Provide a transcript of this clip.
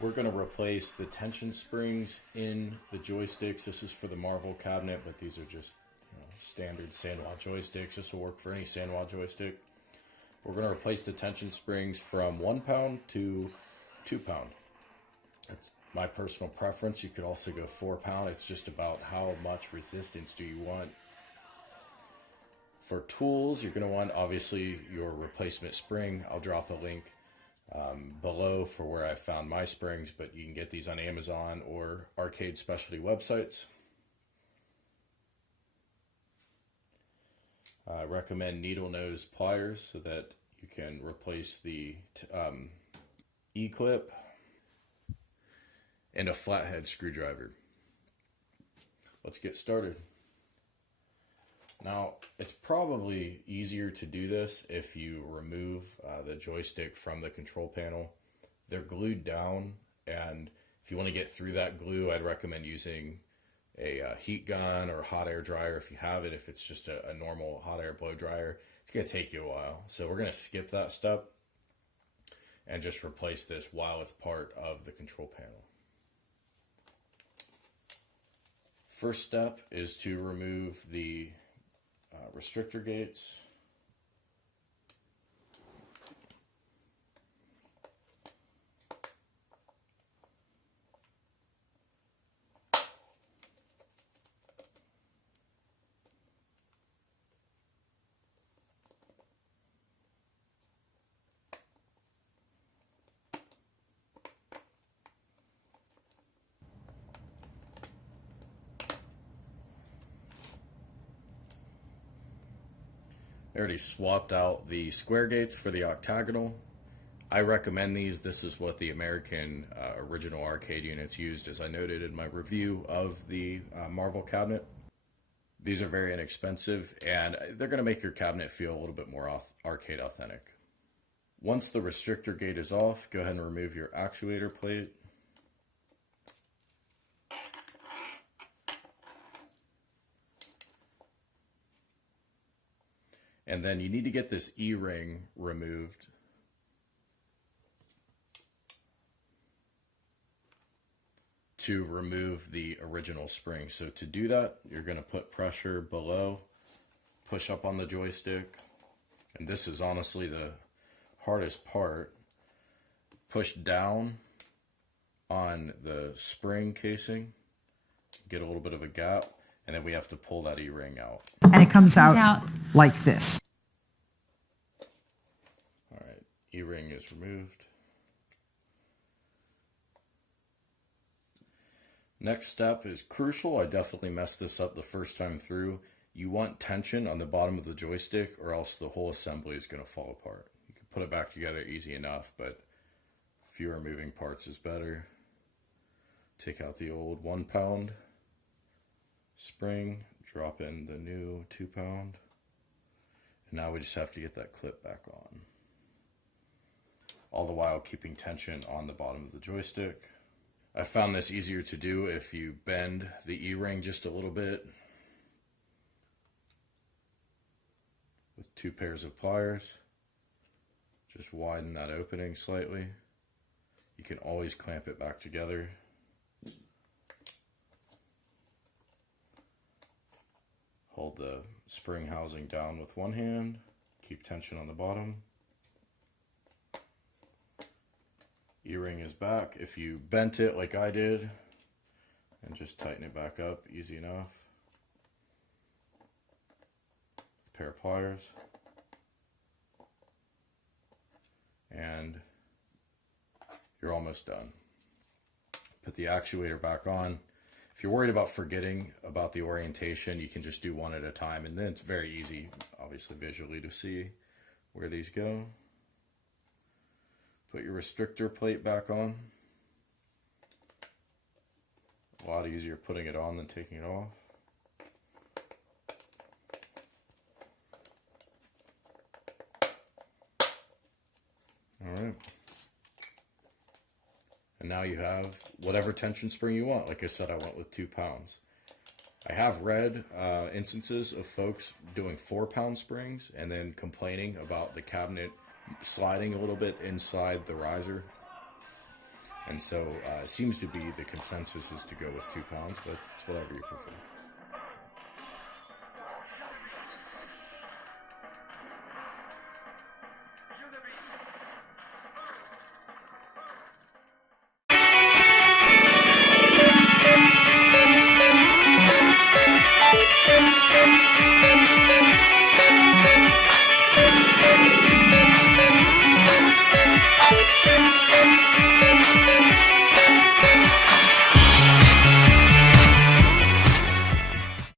We're going to replace the tension springs in the joysticks. This is for the Marvel cabinet, but these are just standard Sanwa joysticks. This will work for any Sanwa joystick. We're going to replace the tension springs from 1 pound to 2 pound. That's my personal preference. You could also go 4 pound. It's just about how much resistance do you want. For tools, you're going to want obviously your replacement spring. I'll drop a link below for where I found my springs, but you can get these on Amazon or arcade specialty websites. I recommend needle nose pliers so that you can replace the E-clip, and a flathead screwdriver. Let's get started. Now, it's probably easier to do this if you remove the joystick from the control panel. They're glued down, and if you want to get through that glue, I'd recommend using a heat gun or a hot air dryer if you have it. If it's just a normal hot air blow dryer, it's going to take you a while. So we're going to skip that step and just replace this while it's part of the control panel. First step is to remove the restrictor gates. I already swapped out the square gates for the octagonal. I recommend these. This is what the American original arcade units used, as I noted in my review of the Marvel cabinet. These are very inexpensive, and they're going to make your cabinet feel a little bit more arcade authentic. Once the restrictor gate is off, go ahead and remove your actuator plate. And then you need to get this E-ring removed. To remove the original spring. So to do that, you're going to put pressure below, push up on the joystick, and this is honestly the hardest part. Push down on the spring casing, get a little bit of a gap, and then we have to pull that E-ring out. And it comes out like this. All right, E-ring is removed. Next step is crucial. I definitely messed this up the first time through. You want tension on the bottom of the joystick, or else the whole assembly is going to fall apart. You can put it back together easy enough, but fewer moving parts is better. Take out the old 1 pound spring, drop in the new 2 pound, and now we just have to get that clip back on. All the while keeping tension on the bottom of the joystick. I found this easier to do if you bend the E-ring just a little bit with 2 pairs of pliers. Just widen that opening slightly. You can always clamp it back together. Hold the spring housing down with one hand, keep tension on the bottom. E-ring is back. If you bent it like I did, and just tighten it back up, easy enough. A pair of pliers. And you're almost done. Put the actuator back on. If you're worried about forgetting about the orientation, you can just do one at a time, and then it's very easy, obviously visually, to see where these go. Put your restrictor plate back on. A lot easier putting it on than taking it off. All right. And now you have whatever tension spring you want. Like I said, I went with 2 pounds. I have read instances of folks doing 4 pound springs and then complaining about the cabinet sliding a little bit inside the riser. And so it seems to be the consensus is to go with 2 pounds, but it's whatever you prefer.